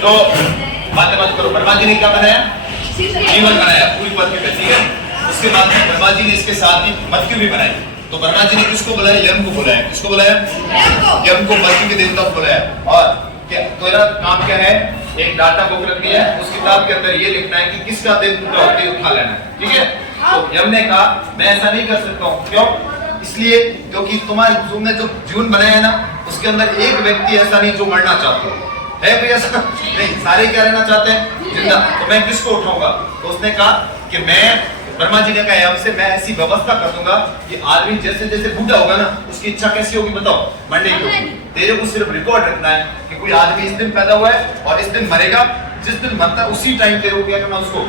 तो बातें मत करो। ब्रह्मा जी ने क्या बनाया? जीवन बनाया पूरी पृथ्वी पे, ठीक है। उसके बाद में ब्रह्मा जी ने इसके साथ ही मृत्यु भी बनाई। तो ब्रह्मा जी ने किसको बुलाया? यम को बुलाया। किसको बुलाया? यम को, मृत्यु के देवता को बुलाया। और क्या तेरा काम क्या है? एक डाटा बुक रखनी है, उस किताब के अंदर ये लिखना है कि किसका दिन टूटा होती है उठा लेना है, ठीक है। तो यम ने कहा मैं ऐसा नहीं कर सकता हूँ। क्यों? इसलिए क्योंकि तुमने जो जीवन बनाया है ना, उसके अंदर एक व्यक्ति ऐसा नहीं जो मरना चाहता है कोई ऐसा नहीं, सारे क्या रहना चाहते हैं? जिंदा। तो मैं किसको उठाऊंगा? तो उसने कहा कि मैं, ब्रह्मा जी ने कहा हमसे, मैं ऐसी व्यवस्था कर दूंगा कि आदमी जैसे जैसे बूढ़ा होगा ना, उसकी इच्छा कैसी होगी बताओ? मरने की होगी। तेरे को सिर्फ रिकॉर्ड रखना है कि कोई आदमी इस दिन पैदा हुआ है और इस दिन मरेगा। जिस दिन मरता है उसी टाइम तेरे को क्या करना? उसको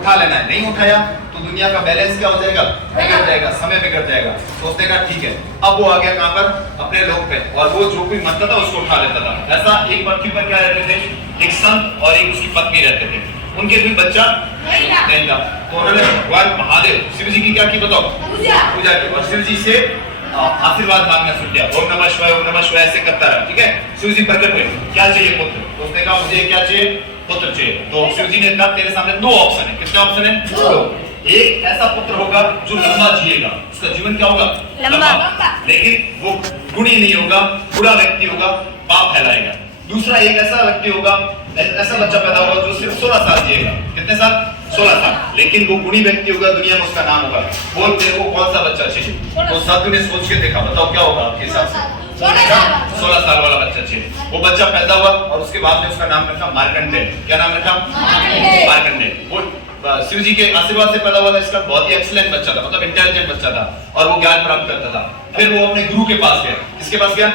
उठा लेना है। नहीं उठाया तो दुनिया का बैलेंस क्या हो जाएगा? बिगड़ जाएगा, समय बिगड़ जाएगा। तो उसने कहा ठीक है। अब वो आ गया कहां पर? अपने लोक पे। और वो जो कोई मरता था उसको उठा लेता था। ऐसा एक पृथ्वी पर क्या रहते थे? एक संत और एक उसकी पत्नी रहते थे। उनके कोई बच्चा नहीं था। तो उन्होंने भगवान महादेव शिव जी की क्या की बताओ? पूजा की। और शिव जी से आशीर्वाद मांगना शुरू किया। ओम नमः शिवाय, ओम नमः शिवाय ऐसे करता रहा, ठीक है। शिव जी प्रकट हुए, क्या चाहिए? पुत्र। तो उसने कहा मुझे क्या चाहिए? पुत्र चाहिए। तो शिव जी ने कहा तेरे सामने दो ऑप्शन है। कितने ऑप्शन है? दो। एक ऐसा पुत्र होगा जो लंबा जिएगा, उसका जीवन क्या होगा? लंबा। लेकिन वो गुणी नहीं होगा, बुरा व्यक्ति होगा, पाप फैलाएगा। दूसरा एक ऐसा व्यक्ति होगा, ऐसा बच्चा पैदा होगा जो सिर्फ 16 साल जिएगा। कितने साल? 16 साल। लेकिन वो गुणी व्यक्ति होगा, दुनिया में उसका नाम होगा। बोल तेरे को कौन सा बच्चा चाहिए? तो साधु ने सोच के देखा, बताओ क्या होगा आपके हिसाब से? 16 साल वाला बच्चा चाहिए। वो बच्चा पैदा हुआ और उसके बाद में उसका नाम रखा मार्कंडेय। क्या नाम रखा? मार्कंडेय। वो शिव जी के आशीर्वाद से पैदा हुआ था। इसका बहुत ही एक्सीलेंट बच्चा था, मतलब इंटेलिजेंट बच्चा था और वो ज्ञान प्राप्त करता था। फिर वो अपने गुरु के पास गया। किसके पास गया?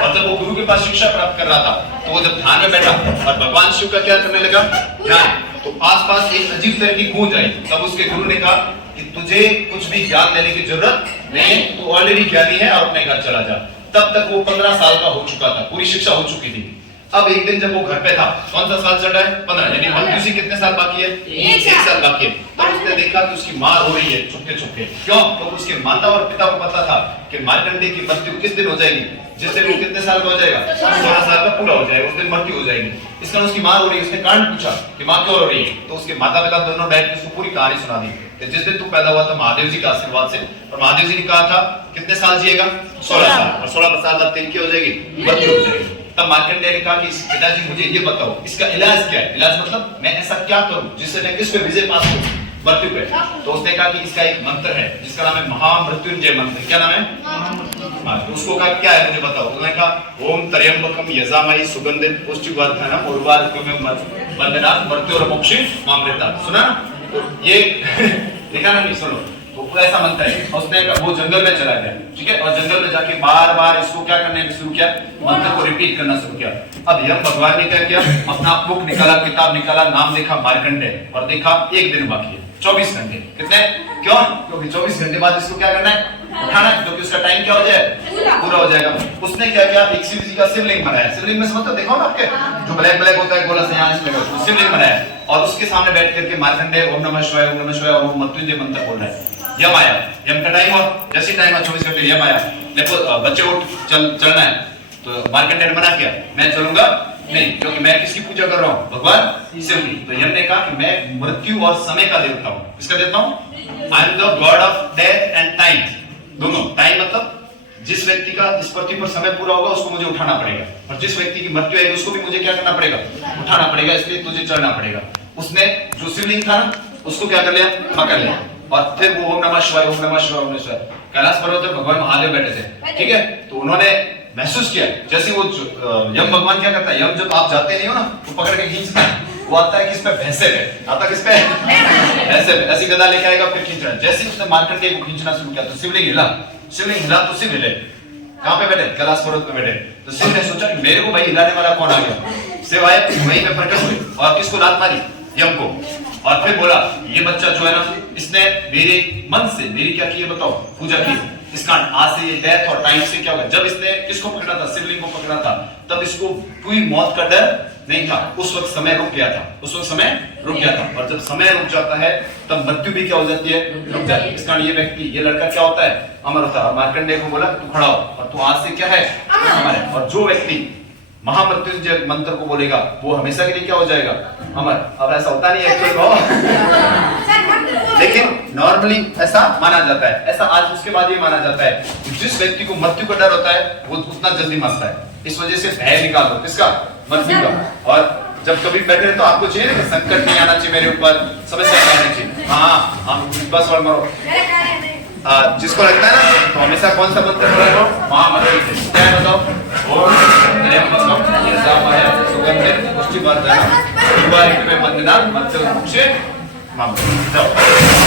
और जब वो गुरु के पास शिक्षा प्राप्त कर रहा था तो वो जब ध्यान में बैठा और भगवान शिव का क्या करने लगा? ध्यान। तो आसपास एक अजीब तरह की गूंज आई। तब उसके गुरु ने कहा कि तुझे कुछ भी ज्ञान लेने की जरूरत नहीं, तू ऑलरेडी ज्ञानी है और अपने घर चला जा। तब तक वो 15 साल का हो चुका था, पूरी शिक्षा हो चुकी थी। अब एक दिन जब वो घर पे था, कौन सा साल चल रहा है? 15, यानी मृत्यु से कितने साल बाकी है? 1 साल बाकी है। तब उसने देखा कि उसकी मां रो रही है चुपके चुपके। क्यों? क्योंकि उसके माता और पिता को पता था कि मार्कंडेय की मृत्यु किस दिन हो जाएगी? जिस दिन वो कितने साल का हो जाएगा? 16 साल का पूरा हो जाएगा, उस दिन मृत्यु हो जाएगी। इस कारण उसकी मां रो रही है। उसने कारण पूछा कि मां क्यों रो रही है? तो उसके माता पिता दोनों बैठ के उसको पूरी कहानी सुना दी कि जिस दिन तू पैदा हुआ था महादेव जी के आशीर्वाद से, और महादेव जी ने कहा था कितने साल जिएगा? 16 साल। और 16 साल बाद तेरी क्या हो जाएगी? मृत्यु हो जाएगी। तब मार्कंडेय ने कहा कि पिताजी मुझे ये बताओ, इसका इलाज क्या है? इलाज मतलब मैं ऐसा क्या करूं जिससे मैं किस पे विजय पास करूं मृत्यु पे? तो उसने कहा कि इसका एक मंत्र है जिसका नाम है महामृत्युंजय मंत्र। क्या नाम है? तो उसको कहा क्या है मुझे बताओ। उन्होंने कहा ओम त्र्यंबकम यजामहि सुगंधिं पुष्टिवर्धनम उर्वारुकमिव वंदनात् मृत्योर्मोक्षीमामृतात्। सुना ना? तो ये देखा ना? नहीं सुनो। तो ऐसा मंत्र है। उसने वो जंगल में चला गया, ठीक है। और जंगल में जाके बार बार इसको क्या करने शुरू किया? मंत्र को रिपीट करना शुरू किया। अब यम भगवान ने क्या किया? अपना बुक निकाला, किताब निकाला, नाम देखा मार्कंडेय और देखा एक दिन बाकी है, 24 घंटे। कितने? क्यों? क्योंकि 24 घंटे बाद इसको क्या करना है? उठाना है, क्योंकि उसका टाइम क्या हो जाए? पूरा हो जाएगा। उसने क्या किया? एक शिव जी का शिवलिंग बनाया। शिवलिंग में समझते हो? देखो ना आपके जो ब्लैक ब्लैक होता है गोला से, यहाँ इसमें शिवलिंग बनाया और उसके सामने बैठ करके मार्कंडेय ओम नमः शिवाय, ओम नमः शिवाय और वो मृत्युंजय मंत्र बोल रहा है। यम आया। यम का टाइम और जैसे टाइम 24 घंटे यम आया। देखो बच्चे उठ चलना है। तो मार्कंडेय ने मना किया, मैं चलूंगा नहीं, क्योंकि मैं किसकी पूजा कर रहा हूँ? भगवान शिव की। तो यम ने कहा कि मैं मृत्यु और समय का देवता हूँ। किसका देवता हूँ? I am the God of death and time. दोनों। टाइम मतलब जिस व्यक्ति का इस पृथ्वी पर समय पूरा होगा उसको मुझे उठाना पड़ेगा, और जिस व्यक्ति की मृत्यु आएगी उसको भी मुझे क्या करना पड़ेगा? उठाना पड़ेगा। इसलिए तुझे चढ़ना पड़ेगा। उसने जो शिवलिंग था ना उसको क्या कर लिया? पकड़ लिया। और फिर वो ओम नमः शिवाय, ओम नमः शिवाय, ओम नमः शिवाय। कैलाश पर्वत पर भगवान महादेव बैठे थे, ठीक है। तो उन्होंने महसूस किया जैसे वो यम भगवान क्या करता है? यम जब आप जाते नहीं हो ना, वो पकड़ के खींचता है। वो आता है किस पे? भैंसे पे। आता किस पे? भैंसे पे। ऐसी गदा लेके आएगा फिर खींच रहा है। जैसे उसने मार्कंडेय को खींचना शुरू किया तो शिवलिंग हिला। शिवलिंग हिला तो शिव हिले। कहां पे बैठे? कैलाश पर्वत पे बैठे। तो शिव ने सोचा कि मेरे को भाई हिलाने वाला कौन आ गया? शिव आए, वहीं पे प्रकट हुए और किसको लात मारी? यम को। और फिर बोला ये बच्चा जो है ना, इसने मेरे मन से मेरी क्या की है बताओ? पूजा की। इसका आज से ये डेथ और टाइम से क्या होगा? जब इसने किसको पकड़ा था? शिवलिंग को पकड़ा था, तब इसको कोई मौत का डर नहीं था। उस वक्त समय रुक गया था। उस वक्त समय रुक गया था। और जब समय रुक जाता है तब मृत्यु भी क्या हो जाती है? रुक जाती है। इस कारण ये व्यक्ति, ये लड़का क्या होता है? अमर होता है। मार्कंडेय को बोला तू खड़ा हो और तू आज से क्या है? अमर है। और जो व्यक्ति महामृत्युंजय मंत्र को बोलेगा वो हमेशा के लिए क्या हो जाएगा, अमर। अब ऐसा होता नहीं है एक्चुअल में, लेकिन नॉर्मली ऐसा माना जाता है। ऐसा आज उसके बाद ये माना जाता है कि जिस व्यक्ति को मृत्यु का डर होता है वो उतना जल्दी मरता है। इस वजह से भय निकालो किसका, मृत्यु का। और जब कभी बैठे तो आपको चाहिए ना कि संकट नहीं आना चाहिए मेरे ऊपर, समस्या नहीं आनी चाहिए। हाँ बस और मरो। जिसको लगता है ना तो हमेशा कौन सा मंत्र बोला है, महामृत्युंजय। क्या बताओ, ओम त्र्यंबकम यजामहे सुगंधिं पुष्टिवर्धनम् उर्वारुकमिव बन्धनात् मृत्योर्मुक्षे मामृतम्।